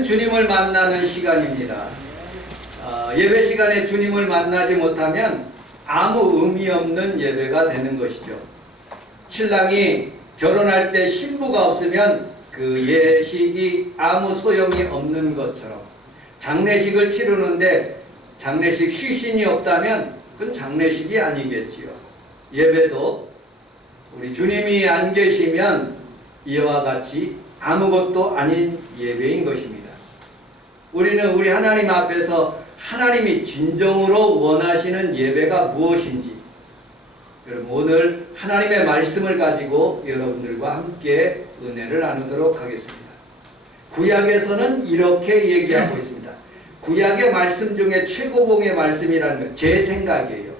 예배는 주님을 만나는 시간입니다. 예배 시간에 주님을 만나지 못하면 아무 의미 없는 예배가 되는 것이죠. 신랑이 결혼할 때 신부가 없으면 그 예식이 아무 소용이 없는 것처럼, 장례식을 치르는데 장례식 쉬신이 없다면 그건 장례식이 아니겠지요. 예배도 우리 주님이 안 계시면 이와 같이 아무것도 아닌 예배인 것입니다. 우리는 우리 하나님 앞에서 하나님이 진정으로 원하시는 예배가 무엇인지, 여러분 오늘 하나님의 말씀을 가지고 여러분들과 함께 은혜를 나누도록 하겠습니다. 구약에서는 이렇게 얘기하고 있습니다. 구약의 말씀 중에 최고봉의 말씀이라는 것, 제 생각이에요.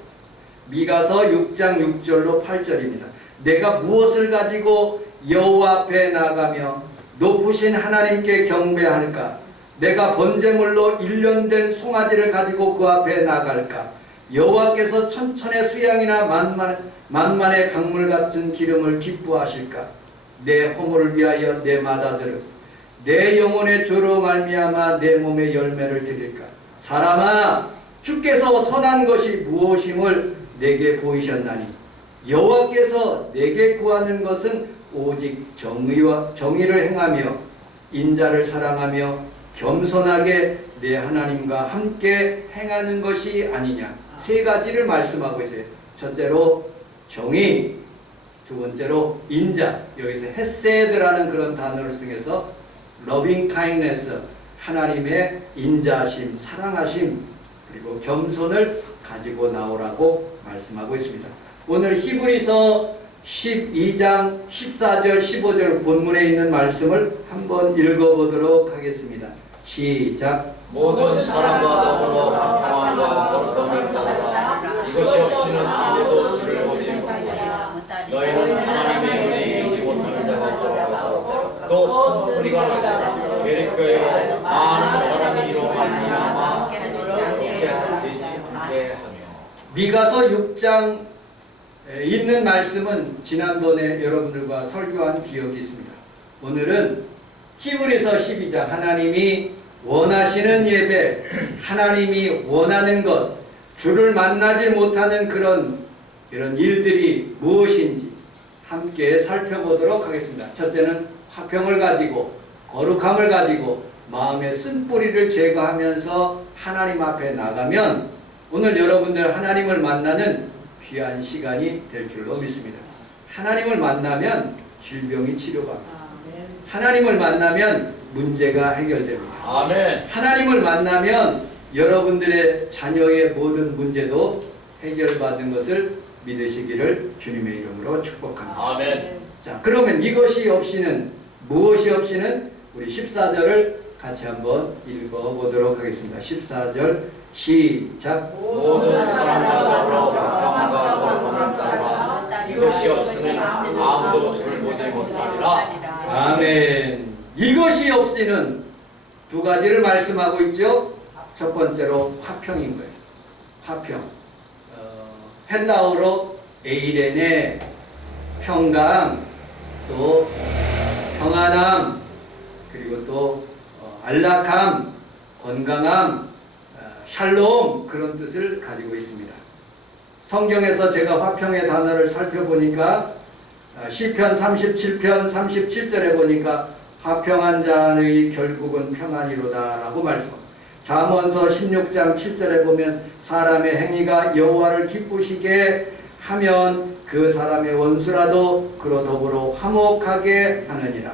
미가서 6장 6절로 8절입니다. 내가 무엇을 가지고 여호와 앞에 나가며 높으신 하나님께 경배할까? 내가 번제물로 1년 된 송아지를 가지고 그 앞에 나갈까? 여호와께서 천천의 수양이나 만만의 강물 같은 기름을 기뻐하실까? 내 허물을 위하여 내 맏아들을, 내 영혼의 죄로 말미암아 내 몸의 열매를 드릴까? 사람아, 주께서 선한 것이 무엇임을 내게 보이셨나니 여호와께서 내게 구하는 것은 오직 정의를 행하며 인자를 사랑하며 겸손하게 내 하나님과 함께 행하는 것이 아니냐. 세 가지를 말씀하고 있어요. 첫째로 정의, 두 번째로 인자, 여기서 헤세드라는 그런 단어를 쓰면서 loving kindness, 하나님의 인자하심, 사랑하심, 그리고 겸손을 가지고 나오라고 말씀하고 있습니다. 오늘 히브리서 12장 14절 15절 본문에 있는 말씀을 한번 읽어보도록 하겠습니다. 시작. 모든 사람과 더불어 평안과 거룩함을 따르라. 이것이 없이는 아무도 주를 보지 못하리라. 너희는 하나님의 은혜에 이르지 못하는 자가 없도록 또 큰 소리가 나서 베레교에 많은 사람이 이로 말미암아 되지 않게 하며. 미가서 6장 있는 말씀은 지난번에 여러분들과 설교한 기억이 있습니다. 오늘은 히브리서 12장, 하나님이 원하시는 예배, 하나님이 원하는 것, 주를 만나지 못하는 이런 일들이 무엇인지 함께 살펴보도록 하겠습니다. 첫째는 화평을 가지고, 거룩함을 가지고 마음의 쓴뿌리를 제거하면서 하나님 앞에 나가면 오늘 여러분들 하나님을 만나는 귀한 시간이 될 줄로 믿습니다. 하나님을 만나면 질병이 치료받습니다. 하나님을 만나면 문제가 해결됩니다. 아멘. 하나님을 만나면 여러분들의 자녀의 모든 문제도 해결받은 것을 믿으시기를 주님의 이름으로 축복합니다. 아멘. 자, 그러면 이것이 없이는, 무엇이 없이는, 우리 14절을 같이 한번 읽어보도록 하겠습니다. 14절 시작. 모든 사람과 더불어 평안과 거룩함을 따르라. 이것이 없으면 아무도 주를 보지 못하리라. 아멘. 이것이 없이는 두 가지를 말씀하고 있죠. 첫 번째로 화평인 거예요. 화평. 헬라어로 에이레네, 평강, 또 평안함, 그리고 또 안락함, 건강함, 샬롬, 그런 뜻을 가지고 있습니다. 성경에서 제가 화평의 단어를 살펴보니까 시편 37편 37절에 보니까 화평한 자의 결국은 평안이로다 라고 말씀합니다. 잠언서 16장 7절에 보면 사람의 행위가 여호와를 기쁘시게 하면 그 사람의 원수라도 그로 더불어 화목하게 하느니라.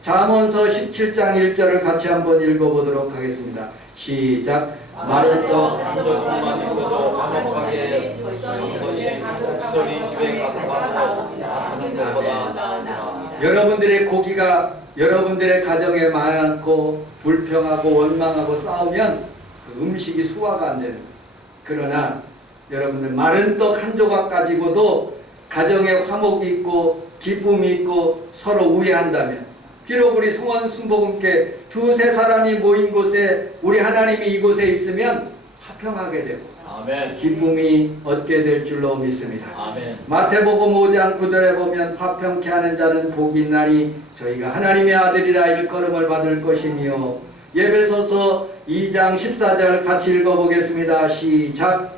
잠언서 17장 1절을 같이 한번 읽어보도록 하겠습니다. 시작. 마른 떡 한 조각만 익어도 화목하게 쓰는 것이 목소리 집에 가득하고 다투는 것보다. 여러분들의 고기가 여러분들의 가정에 많고 불평하고 원망하고 싸우면 그 음식이 소화가 안 되는 거예요. 그러나 여러분들 마른 떡 한 조각 가지고도 가정에 화목이 있고 기쁨이 있고 서로 우애한다면, 비록 우리 성원 순복음께 두세 사람이 모인 곳에 우리 하나님이 이곳에 있으면 화평하게 되고 아멘. 기쁨이 얻게 될 줄로 믿습니다. 아멘. 마태복음 5장 9절에 보면 화평케 하는 자는 복이 있나니 저희가 하나님의 아들이라 일컬음을 받을 것이며 예배소서 2장 14절 같이 읽어보겠습니다. 시작.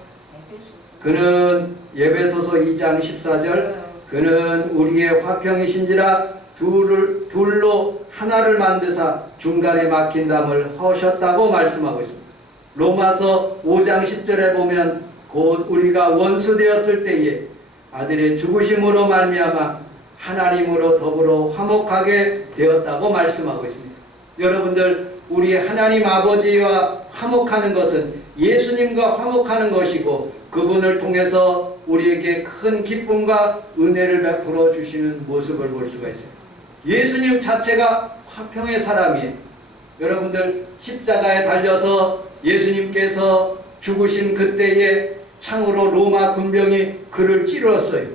그는 예배소서 2장 14절 그는 우리의 화평이신지라 둘로 하나를 만드사 중간에 막힌 담을 허셨다고 말씀하고 있습니다. 로마서 5장 10절에 보면 곧 우리가 원수 되었을 때에 아들의 죽으심으로 말미암아 하나님으로 더불어 화목하게 되었다고 말씀하고 있습니다. 여러분들, 우리 하나님 아버지와 화목하는 것은 예수님과 화목하는 것이고 그분을 통해서 우리에게 큰 기쁨과 은혜를 베풀어 주시는 모습을 볼 수가 있어요. 예수님 자체가 화평의 사람이에요. 여러분들, 십자가에 달려서 예수님께서 죽으신 그때에 창으로 로마 군병이 그를 찔렀어요.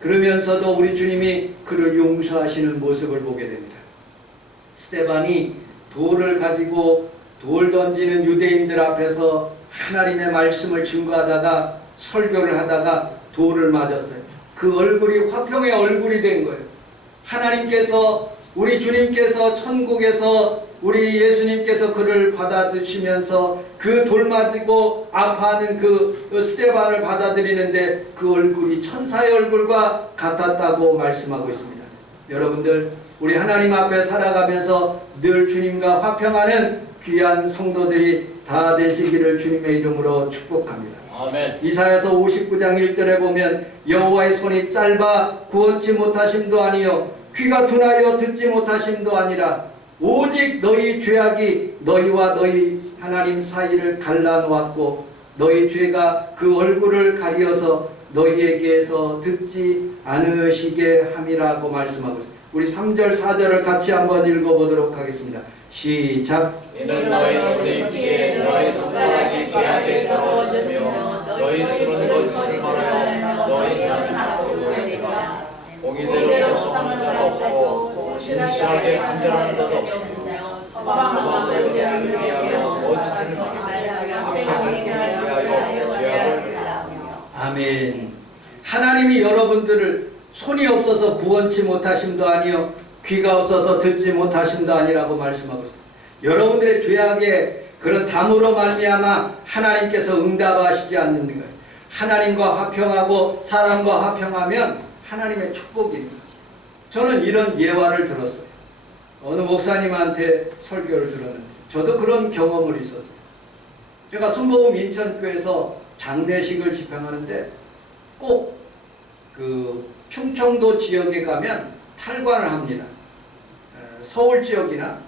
그러면서도 우리 주님이 그를 용서하시는 모습을 보게 됩니다. 스데반이 돌을 가지고 돌 던지는 유대인들 앞에서 하나님의 말씀을 증거하다가 설교를 하다가 돌을 맞았어요. 그 얼굴이 화평의 얼굴이 된 거예요. 하나님께서, 우리 주님께서 천국에서 우리 예수님께서 그를 받아주시면서 그 돌 맞고 아파하는 그 스데반을 받아들이는데 그 얼굴이 천사의 얼굴과 같았다고 말씀하고 있습니다. 여러분들, 우리 하나님 앞에 살아가면서 늘 주님과 화평하는 귀한 성도들이 다 되시기를 주님의 이름으로 축복합니다. 아멘. 이사야서 59장 1절에 보면 여호와의 손이 짧아 구원치 못하심도 아니요 귀가 둔하여 듣지 못하심도 아니라 오직 너희 죄악이 너희와 너희 하나님 사이를 갈라놓았고 너희 죄가 그 얼굴을 가리어서 너희에게서 듣지 않으시게 함이라고 말씀하고 있습니다. 우리 3절 4절을 같이 한번 읽어보도록 하겠습니다. 시작. 이는 너희 손이 귀에 너희 손가락이 죄악에 더러워졌으며 너희 손은 거짓을 말하여 너희 하나님 되리라. 공의대로 수상한 자가 없고 진실하게 판결하는 자도 없으며 마음을 위하여 거짓을 말하여 악하게 위하여 죄악을 아멘. 하나님이 여러분들을 손이 없어서 구원치 못하심도 아니요 귀가 없어서 듣지 못하심도 아니라고 말씀하고 있습니다. 여러분들의 죄악에 그런 담으로 말미암아 하나님께서 응답하시지 않는 거예요. 하나님과 화평하고 사람과 화평하면 하나님의 축복이 있는 거죠. 저는 이런 예화를 들었어요. 어느 목사님한테 설교를 들었는데 저도 그런 경험을 있었어요. 제가 순복음 인천교에서 장례식을 집행하는데 꼭 그 충청도 지역에 가면 탈관을 합니다. 서울 지역이나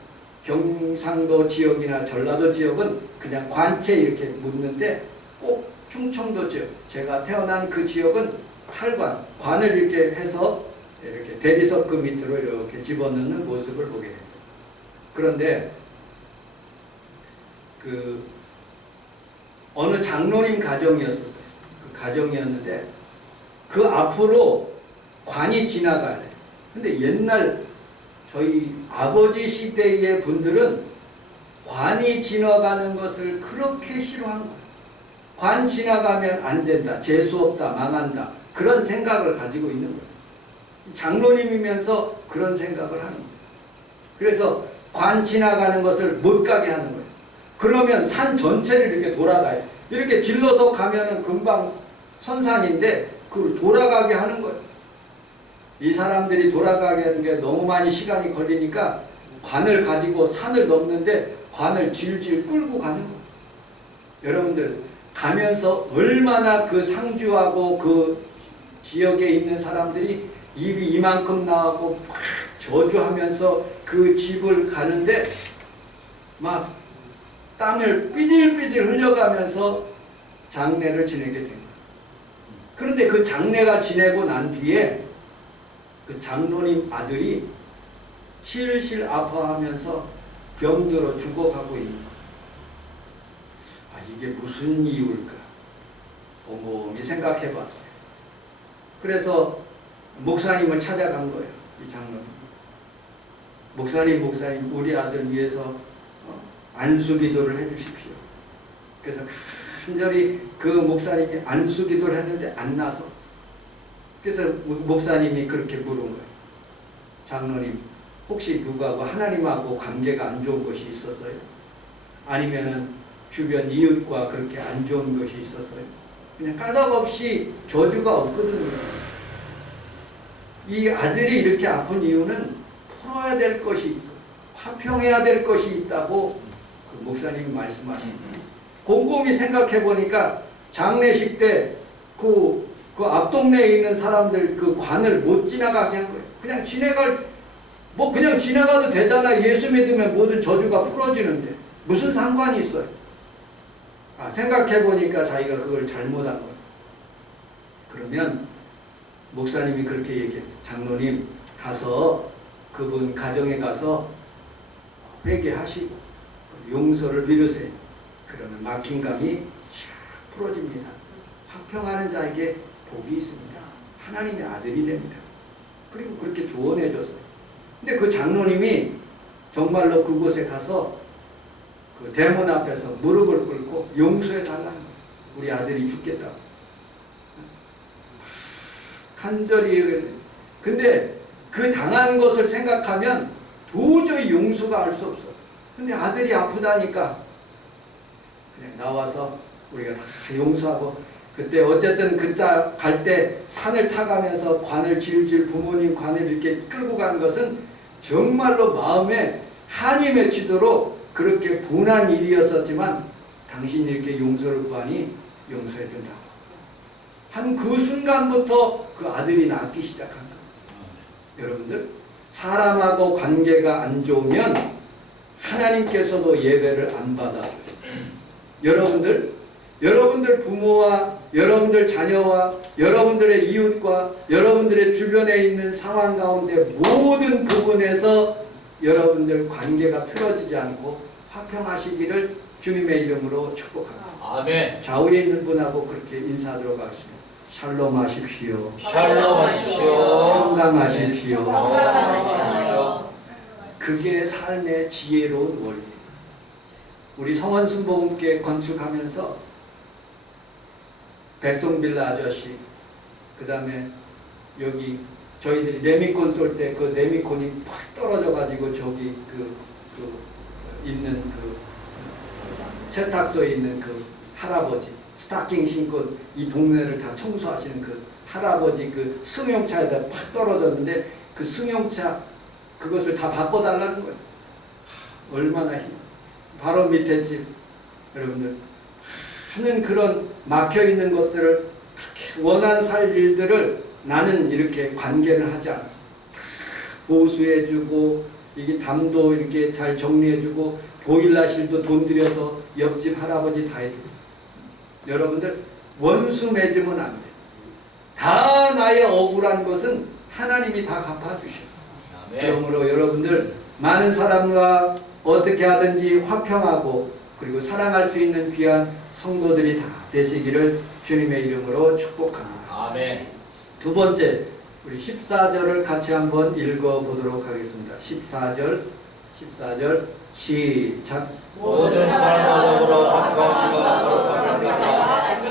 경상도 지역이나 전라도 지역은 그냥 관체 이렇게 묻는데 꼭 충청도 지역, 제가 태어난 그 지역은 탈관, 관을 이렇게 해서 이렇게 대리석그 밑으로 이렇게 집어넣는 모습을 보게 됩니다. 그런데 그 어느 장로님 가정이었었어요. 그 가정이었는데 그 앞으로 관이 지나가요. 근데 옛날 저희 아버지 시대의 분들은 관이 지나가는 것을 그렇게 싫어한 거예요. 관 지나가면 안 된다, 재수 없다, 망한다, 그런 생각을 가지고 있는 거예요. 장로님이면서 그런 생각을 하는 거예요. 그래서 관 지나가는 것을 못 가게 하는 거예요. 그러면 산 전체를 이렇게 돌아가요. 이렇게 질러서 가면은 금방 선산인데 그걸 돌아가게 하는 거예요. 이 사람들이 돌아가게 하는 게 너무 많이 시간이 걸리니까 관을 가지고 산을 넘는데 관을 질질 끌고 가는 거예요. 여러분들 가면서 얼마나 그 상주하고 그 지역에 있는 사람들이 입이 이만큼 나오고 막 저주하면서 그 집을 가는데 막 땀을 삐질삐질 흘려가면서 장례를 지내게 된 거예요. 그런데 그 장례가 지내고 난 뒤에 그 장로님 아들이 실실 아파하면서 병들어 죽어가고 있는 거예요. 아, 이게 무슨 이유일까? 곰곰이 생각해 봤어요. 그래서 목사님을 찾아간 거예요. 이 장로님. 목사님 우리 아들 위해서 안수기도를 해주십시오. 그래서 간절히 그 목사님이 안수기도를 했는데 안 나서, 그래서 목사님이 그렇게 물은 거예요. 장로님, 혹시 누구하고 하나님하고 관계가 안 좋은 것이 있었어요? 아니면은 주변 이웃과 그렇게 안 좋은 것이 있어서요. 그냥 까닭없이 저주가 없거든요. 이 아들이 이렇게 아픈 이유는 풀어야 될 것이 있고 화평해야 될 것이 있다고 그 목사님이 말씀하십니다. 곰곰이 생각해 보니까 장례식 때 그 앞 동네에 있는 사람들 그 관을 못 지나가게 한 거예요. 그냥 그냥 지나가도 되잖아. 예수 믿으면 모든 저주가 풀어지는데 무슨 상관이 있어요? 생각해 보니까 자기가 그걸 잘못한 거예요. 그러면 목사님이 그렇게 얘기했죠. 장로님 가서 그분 가정에 가서 회개하시고 용서를 빌으세요. 그러면 막힌 감이 샥 풀어집니다. 화평하는 자에게 복이 있습니다. 하나님의 아들이 됩니다. 그리고 그렇게 조언해 줬어요. 근데 그 장로님이 정말로 그곳에 가서 그 대문 앞에서 무릎을 꿇고 용서해 달라는 거예요. 우리 아들이 죽겠다고. 간절히. 근데 그 당한 것을 생각하면 도저히 용서가 할 수 없어. 근데 아들이 아프다니까 그냥 나와서 우리가 다 용서하고, 그때 어쨌든 그때 갈 때 산을 타가면서 관을 질질 부모님 관을 이렇게 끌고 가는 것은 정말로 마음에 한이 맺히도록 그렇게 분한 일이었었지만 당신이 이렇게 용서를 구하니 용서해 준다고. 한 그 순간부터 그 아들이 낫기 시작한 거예요. 여러분들, 사람하고 관계가 안 좋으면 하나님께서도 예배를 안 받아줘요. 여러분들 부모와 여러분들 자녀와 여러분들의 이웃과 여러분들의 주변에 있는 상황 가운데 모든 부분에서 여러분들 관계가 틀어지지 않고 화평하시기를 주님의 이름으로 축복합니다. 아멘. 좌우에 있는 분하고 그렇게 인사하도록 하겠습니다. 샬롬 하십시오. 샬롬 하십시오. 건강하십시오. 건강하십시오. 그게 삶의 지혜로운 원리. 우리 성원순복음교회 건축하면서 백송빌라 아저씨, 그 다음에 여기 저희들이 레미콘 쏠 때 그 레미콘이 팍 떨어져가지고 저기 있는 그 세탁소에 있는 그 할아버지, 스타킹 신고 이 동네를 다 청소하시는 그 할아버지 그 승용차에다 팍 떨어졌는데 그 승용차 그것을 다 바꿔달라는 거예요. 얼마나 바로 밑에 집 여러분들 하는 그런 막혀있는 것들을 그렇게 원한 살 일들을 나는 이렇게 관계를 하지 않았어. 보수해주고 이게 담도 이렇게 잘 정리해주고 보일러실도 돈 들여서 옆집 할아버지 다 해주고. 여러분들 원수 맺으면 안 돼. 다 나의 억울한 것은 하나님이 다 갚아주셔. 그러므로 여러분들 많은 사람과 어떻게 하든지 화평하고 그리고 사랑할 수 있는 귀한 성도들이 다 되시기를 주님의 이름으로 축복합니다. 아멘. 두 번째, 우리 14절을 같이 한번 읽어보도록 하겠습니다. 14절 시작. 모든 사람과 더불어 화평함과 거룩함을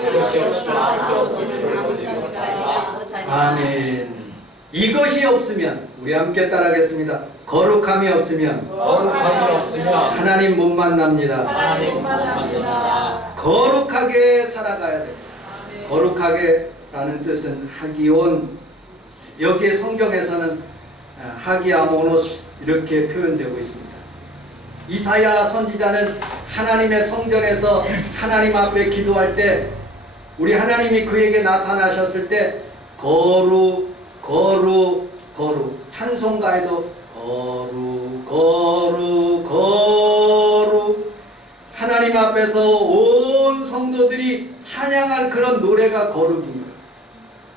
이것이 없으면 주를 보지 못하리라. 아멘. 이것이 없으면 우리 함께 따라하겠습니다. 거룩함이 없으면 하나님 못 만납니다. 거룩하게 살아가야 됩니다. 거룩하게라는 뜻은 하기온, 여기에 성경에서는 하기아모노스 이렇게 표현되고 있습니다. 이사야 선지자는 하나님의 성전에서 하나님 앞에 기도할 때 우리 하나님이 그에게 나타나셨을 때 거룩 찬송가에도 거룩 하나님 앞에서 온 성도들이 찬양할 그런 노래가 거룩인 거예요.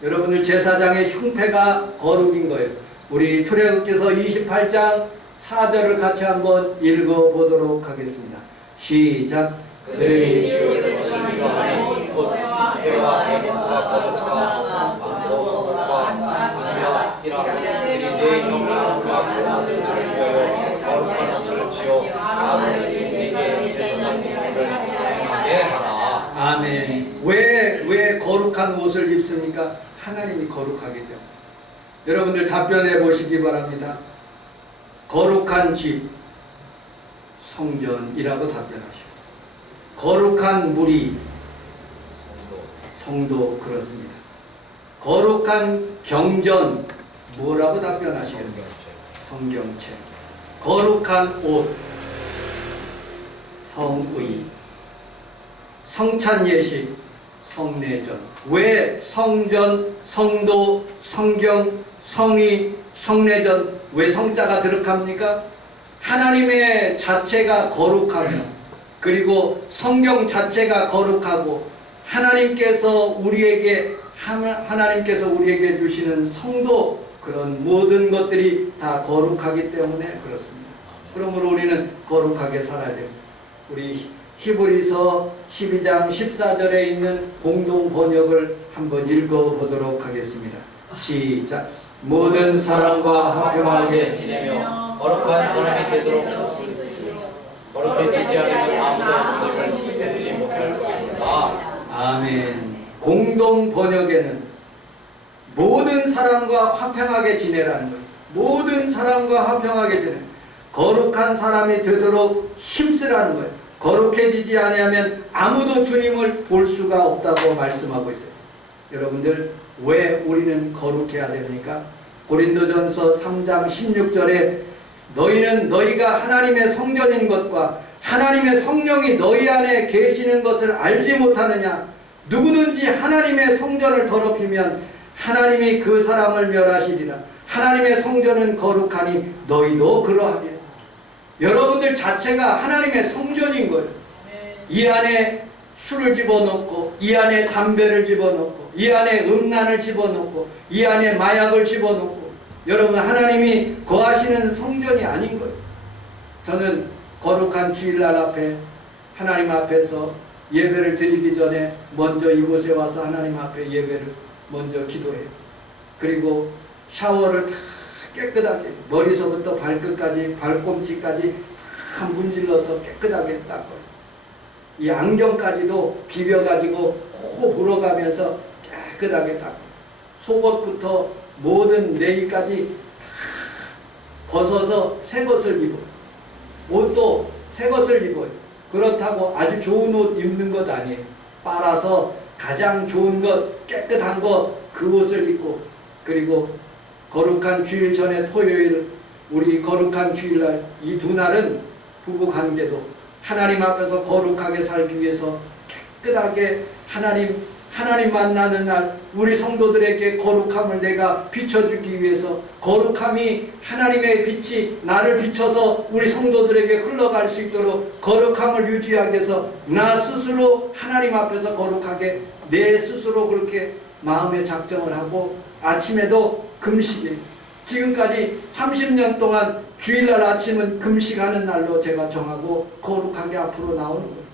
여러분들 제사장의 흉패가 거룩인 거예요. 우리 출애굽기서 28장 4절을 같이 한번 읽어보도록 하겠습니다. 시작. 그들이 주의 신비가 하나님 곧 회와 애국과 거룩과 안소와 안위와 이라 그들이 내 영광과 그 아들들을 위하여 거룩한 옷을 지어 아들들이 내게 제사장을 행하게 하라. 아멘. 왜 거룩한 옷을 입습니까? 하나님이 거룩하기 때문에. 여러분들 답변해 보시기 바랍니다. 거룩한 집, 성전이라고 답변하시고, 거룩한 물이 성도 그렇습니다. 거룩한 경전 뭐라고 답변하시겠어요? 성경책. 거룩한 옷 성의. 성찬 예식 성례전. 왜 성전, 성도, 성경, 성의, 성례전 왜 성자가 들어갑니까? 하나님의 자체가 거룩하며, 그리고 성경 자체가 거룩하고, 하나님께서 우리에게 주시는 성도, 그런 모든 것들이 다 거룩하기 때문에 그렇습니다. 그러므로 우리는 거룩하게 살아야 됩니다. 우리 히브리서 12장 14절에 있는 공동 번역을 한번 읽어보도록 하겠습니다. 시작. 모든 사람과 화평하게 지내며 거룩한 사람이 되도록 거룩해지지 않으면 아무도 주님을 뵙지 못할 것입니다. 아멘. 공동 번역에는 모든 사람과 화평하게 지내라는 거예요. 모든 사람과 화평하게 지내. 거룩한 사람이 되도록 힘쓰라는 거예요. 거룩해지지 않으면 아무도 주님을 볼 수가 없다고 말씀하고 있어요. 여러분들, 왜 우리는 거룩해야 됩니까? 고린도전서 3장 16절에 너희는 너희가 하나님의 성전인 것과 하나님의 성령이 너희 안에 계시는 것을 알지 못하느냐? 누구든지 하나님의 성전을 더럽히면 하나님이 그 사람을 멸하시리라. 하나님의 성전은 거룩하니 너희도 그러하리라. 여러분들 자체가 하나님의 성전인 거예요. 이 안에 술을 집어넣고, 이 안에 담배를 집어넣고, 이 안에 음란을 집어넣고, 이 안에 마약을 집어넣고, 여러분 하나님이 거하시는 성전이 아닌 거예요. 저는 거룩한 주일날 앞에 하나님 앞에서 예배를 드리기 전에 먼저 이곳에 와서 하나님 앞에 예배를 먼저 기도해요. 그리고 샤워를 다 깨끗하게 머리서부터 발끝까지, 발꿈치까지 다 문질러서 깨끗하게 닦아요. 이 안경까지도 비벼가지고 호 불어가면서 깨끗하게 닦아요. 속옷부터 모든 내기까지 다 벗어서 새 것을 입어요. 옷도 새 것을 입어요. 그렇다고 아주 좋은 옷 입는 것 아니에요. 빨아서 가장 좋은 것, 깨끗한 것, 그 옷을 입고, 그리고 거룩한 주일 전에 토요일, 우리 거룩한 주일날, 이 두 날은 부부관계도 하나님 앞에서 거룩하게 살기 위해서 깨끗하게 하나님 만나는 날, 우리 성도들에게 거룩함을 내가 비춰주기 위해서, 거룩함이 하나님의 빛이 나를 비춰서 우리 성도들에게 흘러갈 수 있도록 거룩함을 유지하기 위해서 나 스스로 하나님 앞에서 거룩하게 내 스스로 그렇게 마음의 작정을 하고, 아침에도 금식이에요. 지금까지 30년 동안 주일날 아침은 금식하는 날로 제가 정하고 거룩하게 앞으로 나오는 거예요.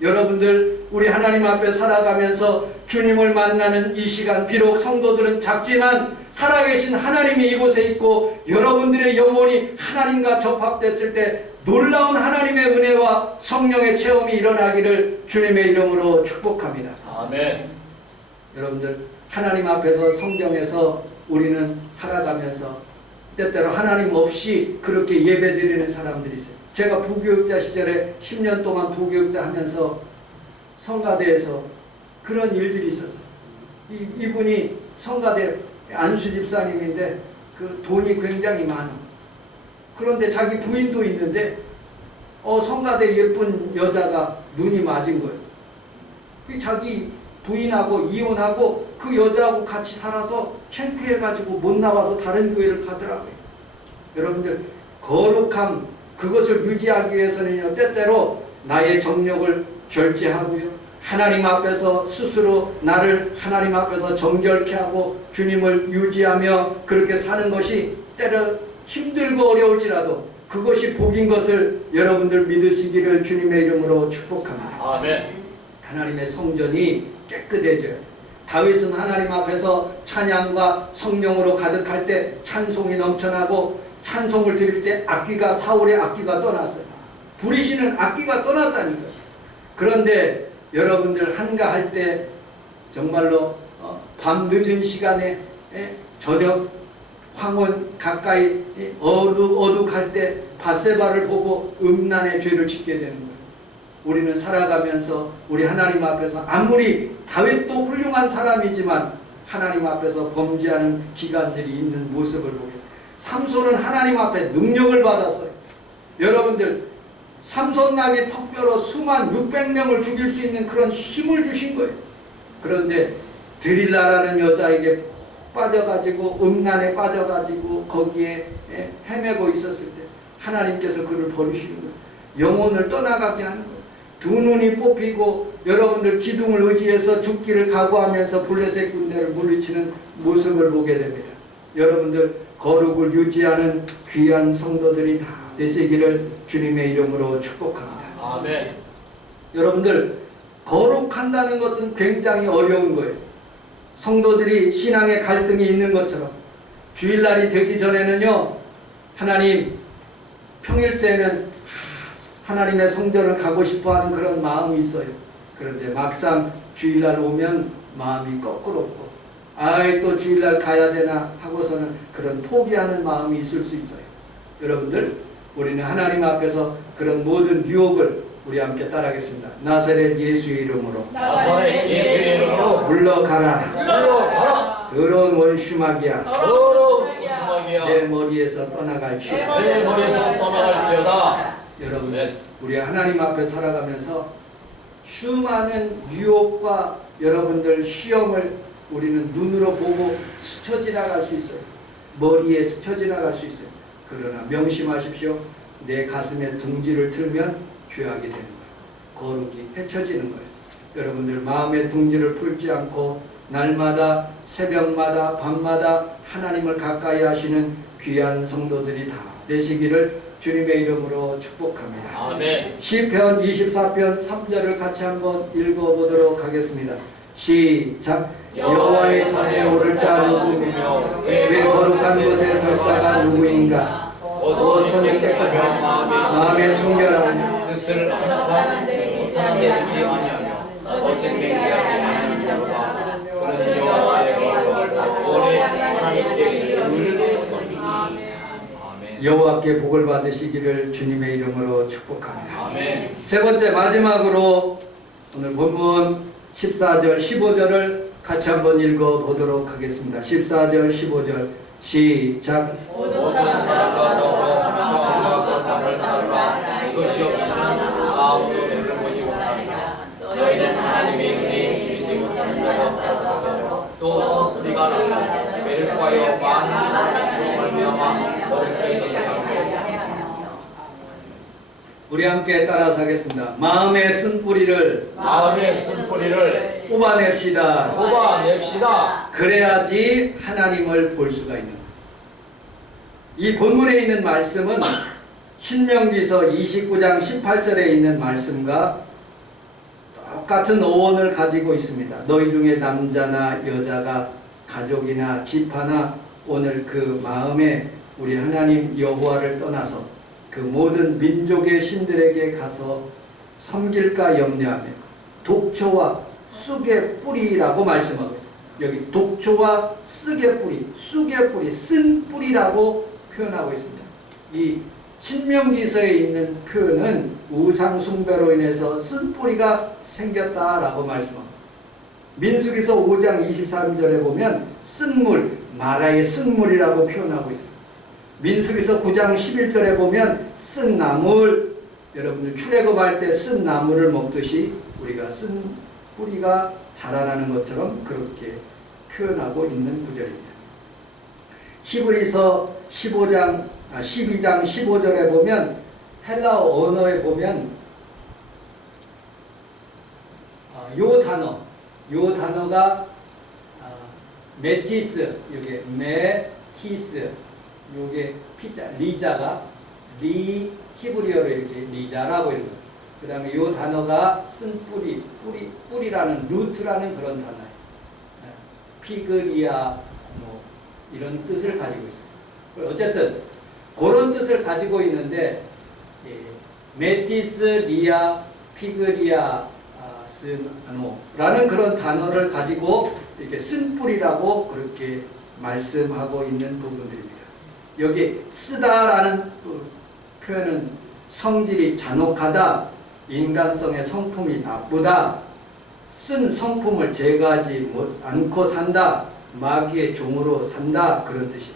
여러분들, 우리 하나님 앞에 살아가면서 주님을 만나는 이 시간, 비록 성도들은 작지만 살아계신 하나님이 이곳에 있고, 여러분들의 영혼이 하나님과 접합됐을 때 놀라운 하나님의 은혜와 성령의 체험이 일어나기를 주님의 이름으로 축복합니다. 아멘. 여러분들, 하나님 앞에서 성경에서 우리는 살아가면서 때때로 하나님 없이 그렇게 예배드리는 사람들이 있어요. 제가 부교육자 시절에 10년 동안 부교육자 하면서 성가대에서 그런 일들이 있었어요. 이분이 성가대 안수 집사님인데 그 돈이 굉장히 많아. 그런데 자기 부인도 있는데 성가대 예쁜 여자가 눈이 맞은 거예요. 자기 부인하고 이혼하고 그 여자하고 같이 살아서 창피해가지고 못 나와서 다른 교회를 가더라고요. 여러분들, 거룩함, 그것을 유지하기 위해서는 때때로 나의 정욕을 절제하고요, 하나님 앞에서 스스로 나를 하나님 앞에서 정결케 하고 주님을 유지하며 그렇게 사는 것이 때로 힘들고 어려울지라도 그것이 복인 것을 여러분들 믿으시기를 주님의 이름으로 축복합니다. 아멘. 하나님의 성전이 깨끗해져요. 다윗은 하나님 앞에서 찬양과 성령으로 가득할 때 찬송이 넘쳐나고, 찬송을 드릴 때 악기가, 사울의 악기가 떠났어요. 부리시는 악기가 떠났다니까요. 그런데 여러분들 한가할 때 정말로 밤 늦은 시간에 저녁 황혼 가까이 어둑할 때 밧세바를 보고 음란의 죄를 짓게 되는 거예요. 우리는 살아가면서 우리 하나님 앞에서 아무리 다윗도 훌륭한 사람이지만 하나님 앞에서 범죄하는 기간들이 있는 모습을 보게. 삼손은 하나님 앞에 능력을 받았어요. 여러분들 삼손나귀 턱뼈로 수만 600명을 죽일 수 있는 그런 힘을 주신 거예요. 그런데 드릴라라는 여자에게 푹 빠져가지고 음란에 빠져가지고 거기에 헤매고 있었을 때 하나님께서 그를 버리시는 거예요. 영혼을 떠나가게 하는 거예요. 두 눈이 뽑히고 여러분들 기둥을 의지해서 죽기를 각오하면서 블레셋 군대를 물리치는 모습을 보게 됩니다. 여러분들 거룩을 유지하는 귀한 성도들이 다 되시기를 주님의 이름으로 축복합니다. 아멘. 여러분들 거룩한다는 것은 굉장히 어려운 거예요. 성도들이 신앙의 갈등이 있는 것처럼 주일날이 되기 전에는요, 하나님 평일 때는 하나님의 성전을 가고 싶어하는 그런 마음이 있어요. 그런데 막상 주일날 오면 마음이 거꾸롭고 아이 또 주일날 가야 되나 하고서는 그런 포기하는 마음이 있을 수 있어요. 여러분들 우리는 하나님 앞에서 그런 모든 유혹을 우리 함께 따라하겠습니다. 나사렛 예수의 이름으로 나사렛 예수의 이름으로 물러가라. 물러가라. 더러운 원수마귀야. 더러운 원수마귀야. 내 머리에서 떠나갈지어다. 내 머리에서 떠나갈지어다. 여러분, 네. 우리 하나님 앞에 살아가면서 수많은 유혹과 여러분들 시험을 우리는 눈으로 보고 스쳐 지나갈 수 있어요. 머리에 스쳐 지나갈 수 있어요. 그러나 명심하십시오. 내 가슴에 둥지를 틀면 죄악이 되는 거예요. 거룩이 헤쳐지는 거예요. 여러분들 마음의 둥지를 풀지 않고 날마다 새벽마다 밤마다 하나님을 가까이 하시는 귀한 성도들이 다 되시기를 주님의 이름으로 축복합니다. 아멘. 시편 24편 3절을 같이 한번 읽어보도록 하겠습니다. 시작. 여호와의 산에 오를 자 누구며 왜 거룩한 곳에 설 자가 누구인가. 오 손이 깨끗하며 마음에 청결하며 뜻을 항상 못하는 데 아니하며 어떤 맹세하지 않는 자로다. 그는 여호와의 거룩을 오래 하나님께 의를 얻으리니. 아멘. 여호와께 복을 받으시기를 주님의 이름으로 축복합니다. 아멘. 세 번째 마지막으로 오늘 본문 14절 15절을 같이 한번 읽어보도록 하겠습니다. 14절 15절 시작. 모든 사람과 더불어 평안과 거룩함을 따르라. 이것이 없이는 아무도 주를 보지 못하리라. 너희는 하나님의 은혜에 이르지 못하는 자가 없다고 또 소리가 나서 매력과여 많은 사람으로 말미암아 어렵게 되게 우리 함께 따라서 하겠습니다. 마음의 쓴뿌리를 마음의 쓴뿌리를 뽑아냅시다. 뽑아냅시다. 그래야지 하나님을 볼 수가 있는 거예요. 이 본문에 있는 말씀은 신명기서 29장 18절에 있는 말씀과 똑같은 어원을 가지고 있습니다. 너희 중에 남자나 여자가 가족이나 집하나 오늘 그 마음에 우리 하나님 여호와를 떠나서 그 모든 민족의 신들에게 가서 섬길까 염려하며 독초와 쑥의 뿌리라고 말씀하고 있습니다. 여기 독초와 쑥의 뿌리, 쑥의 뿌리, 쓴 뿌리라고 표현하고 있습니다. 이 신명기서에 있는 표현은 우상 숭배로 인해서 쓴 뿌리가 생겼다라고 말씀합니다. 민수기서 5장 23절에 보면 쓴물, 마라의 쓴물이라고 표현하고 있습니다. 민수기서 9장 11절에 보면 쓴 나물, 여러분들 출애굽할 때 쓴 나물을 먹듯이 우리가 쓴 뿌리가 자라나는 것처럼 그렇게 표현하고 있는 구절입니다. 히브리서 12장 15절에 보면 헬라어 언어에 보면 요 단어가 메티스, 이게 메티스, 요게 피자, 리자가 히브리어로 이렇게 리자라고 읽어요. 그 다음에 요 단어가 쓴 뿌리라는 루트라는 그런 단어예요. 피그리아 뭐 이런 뜻을 가지고 있어요. 어쨌든 그런 뜻을 가지고 있는데 메티스 리아 피그리아 스노라는 그런 단어를 가지고 이렇게 쓴 뿌리라고 그렇게 말씀하고 있는 부분들입니다. 여기 쓰다라는 표현은 성질이 잔혹하다, 인간성의 성품이 나쁘다, 쓴 성품을 제거하지 않고 산다, 마귀의 종으로 산다, 그런 뜻이에요.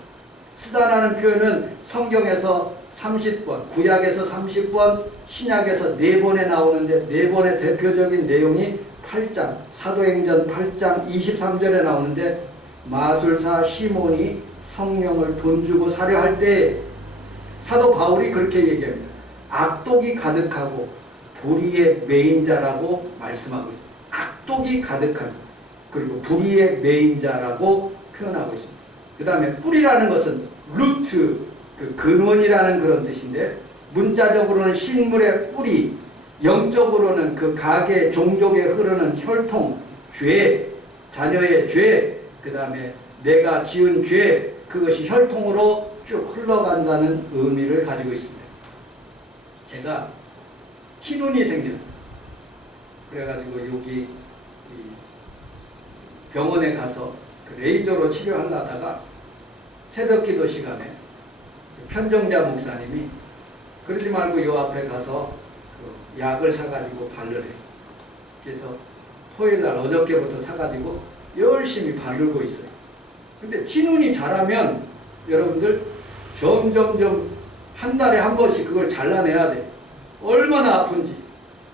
쓰다라는 표현은 성경에서 30번, 구약에서 30번, 신약에서 4번에 나오는데 4번의 대표적인 내용이 8장, 사도행전 8장 23절에 나오는데 마술사 시몬이 성령을 돈 주고 사려 할 때 사도 바울이 그렇게 얘기합니다. 악독이 가득하고 불의의 메인자라고 말씀하고 있습니다. 악독이 가득한, 그리고 불의의 메인자라고 표현하고 있습니다. 그 다음에 뿌리라는 것은 루트, 그 근원이라는 그런 뜻인데, 문자적으로는 식물의 뿌리, 영적으로는 그 가게 종족에 흐르는 혈통, 죄, 자녀의 죄, 그 다음에 내가 지은 죄, 그것이 혈통으로 쭉 흘러간다는 의미를 가지고 있습니다. 제가 티눈이 생겼어요. 그래가지고 여기 병원에 가서 그 레이저로 치료하려다가 새벽 기도 시간에 편정자 목사님이 그러지 말고 요 앞에 가서 그 약을 사가지고 바르래. 그래서 토요일날 어저께부터 사가지고 열심히 바르고 있어요. 근데 티눈이 자라면 여러분들 점점점 한 달에 한 번씩 그걸 잘라내야 돼. 얼마나 아픈지.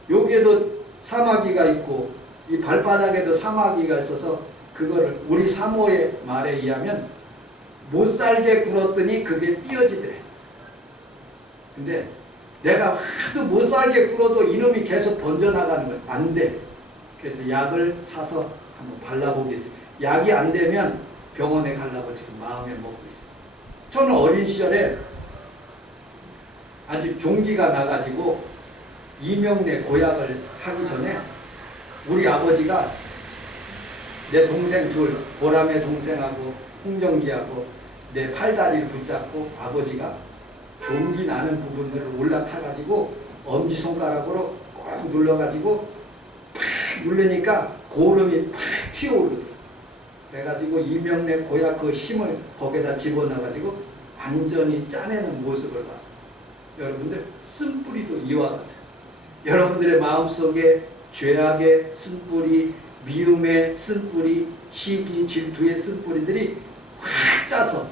여기에도 사마귀가 있고 이 발바닥에도 사마귀가 있어서 그거를 우리 사모의 말에 의하면 못살게 굴었더니 그게 띄어지더래. 근데 내가 하도 못살게 굴어도 이놈이 계속 번져나가는 거야. 안 돼. 그래서 약을 사서 한번 발라보겠어요. 약이 안 되면 병원에 가려고 지금 마음에 먹고 있어요. 저는 어린 시절에 아주 종기가 나가지고 이명래 고약을 하기 전에 우리 아버지가 내 동생 둘, 보람의 동생하고 홍정기하고 내 팔다리를 붙잡고 아버지가 종기 나는 부분들을 올라타가지고 엄지손가락으로 꼭 눌러가지고 팍 누르니까 고름이 팍 튀어오르더라고요. 그래가지고 이명래 고약 그 힘을 거기에다 집어넣어가지고 완전히 짜내는 모습을 봤어요. 여러분들 쓴뿌리도 이와 같아요. 여러분들의 마음속에 죄악의 쓴뿌리, 미움의 쓴뿌리, 시기, 질투의 쓴뿌리들이 확 짜서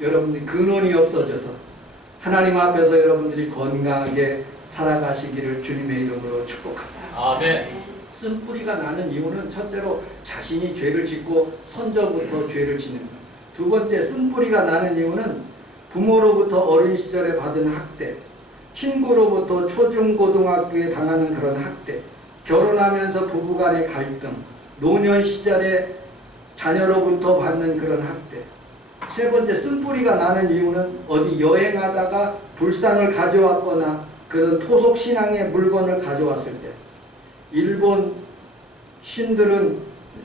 여러분들이 근원이 없어져서 하나님 앞에서 여러분들이 건강하게 살아가시기를 주님의 이름으로 축복합니다. 아멘. 쓴뿌리가 나는 이유는 첫째로 자신이 죄를 짓고 선저부터 죄를 짓는 것. 두 번째, 쓴뿌리가 나는 이유는 부모로부터 어린 시절에 받은 학대, 친구로부터 초중고등학교에 당하는 그런 학대, 결혼하면서 부부간의 갈등, 노년 시절에 자녀로부터 받는 그런 학대. 세 번째, 쓴뿌리가 나는 이유는 어디 여행하다가 불상을 가져왔거나 그런 토속신앙의 물건을 가져왔을 때, 일본 신들은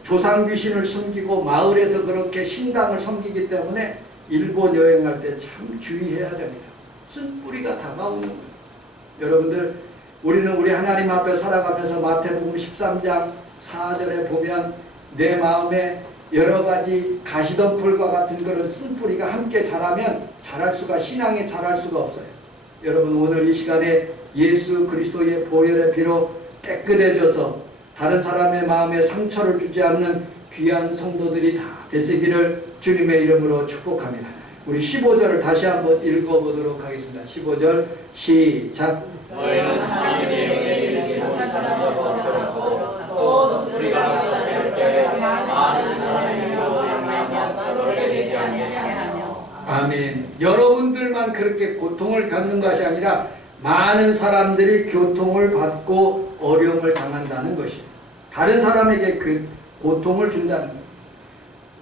조상귀신을 숨기고 마을에서 그렇게 신당을 섬기기 때문에 일본 여행할 때 참 주의해야 됩니다. 쓴뿌리가 다가오는 거예요. 여러분들, 우리는 우리 하나님 앞에 살아가면서 마태복음 13장 4절에 보면 내 마음에 여러 가지 가시덤불과 같은 그런 쓴뿌리가 함께 자라면 자랄 수가, 신앙에 자랄 수가 없어요. 여러분, 오늘 이 시간에 예수 그리스도의 보혈의 피로 깨끗해져서 다른 사람의 마음에 상처를 주지 않는 귀한 성도들이 다 되시기를 주님의 이름으로 축복합니다. 우리 15절을 다시 한번 읽어보도록 하겠습니다. 15절 시작. 너희는 하나님의 은혜를 잊지 못하고 또 뿌리가 났을 때 많은 사람이요 그렇게 되지 않게 하며. 아멘. 여러분들만 그렇게 고통을 겪는 것이 아니라 많은 사람들이 고통을 받고 어려움을 당한다는 것이에요. 다른 사람에게 그 고통을 준다는 거예요.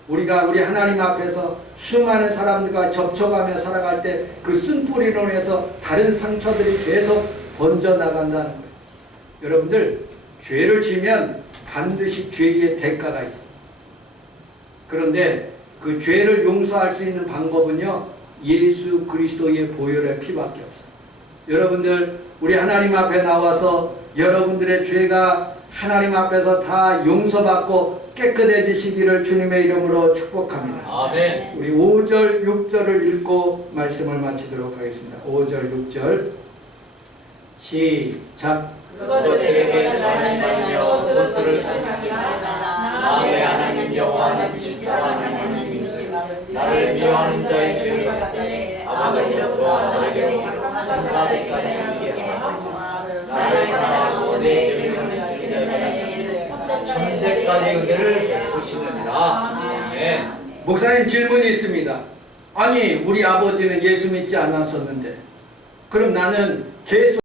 우리가 우리 하나님 앞에서 수많은 사람들과 접촉하며 살아갈 때 그 쓴뿌리로 인해서 다른 상처들이 계속 번져나간다는 거예요. 여러분들, 죄를 지면 반드시 죄의 대가가 있어요. 그런데 그 죄를 용서할 수 있는 방법은요, 예수 그리스도의 보혈의 피밖에 없어요. 여러분들, 우리 하나님 앞에 나와서 여러분들의 죄가 하나님 앞에서 다 용서받고 깨끗해지시기를 주님의 이름으로 축복합니다. 아멘. 우리 5절, 6절을 읽고 말씀을 마치도록 하겠습니다. 5절, 6절 시작. 그것들에게 전하며 그것들을 시작하라. 나의 하나님 여호와는 진짜 하나님이시니 나를 미워하는 자의 죄를 아버지로부터 나에게로 천사대까지 이르게 하라. 나를 사랑하고 내 계명을 지키는 자에게는 천대까지 은혜를 베푸시느니라. 아멘. 목사님 질문이 있습니다. 아니 우리 아버지는 예수 믿지 않았었는데 그럼 나는 계속